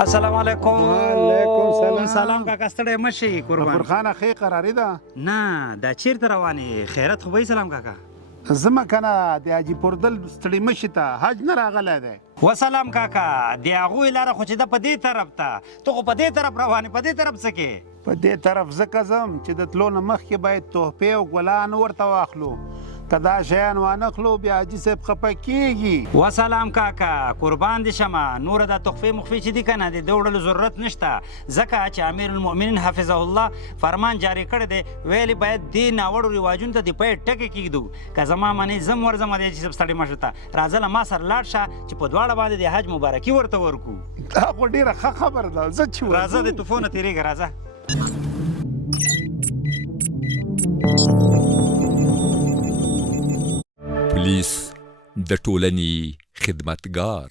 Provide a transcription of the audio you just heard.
السلام علیکم. وعلیکم سلام. سلام کاکا ستړی مشي قربان. فرخانه خې قراري ده نه دا چیرته روانې خیرت خو به سلام کاکا. زما کنه د حاجي پردل ستړي مشي ته حج نه راغلی دی. وسلام کاکا د هغوی لاره خو چې ده په دې طرف ته ته خو په دې طرف روانې په دې طرف څه کې په دې طرف ځکه ځم چې د تلو نه مخکې باید تحفې او ګلان ورته واخلو که دا شیان وانخلو بیا حاجي صاحب خفه کېږي. وسلام کاکا قربان دې شمه نوره دا تحفې مخفې چې دي که نه د دې وړلو ضرورت نشته ځکه چې امیر المؤمنین حفظه الله فرمان جاری کړی دی ویلې باید دې ناوړو رواجونو ته د پی ټکې کېږدو که زما منې زم ورځم د حاجي صاحب ستړي مشر ته راځه له ما سره لاړ شه چې په دواړه باندې د حج مبارکي ورته ورکړو. دا خو ډېره ښه خبره ده زه چې راځه د طوفو نه تېرېږه راځه. پولیس د ټولنې خدمتګار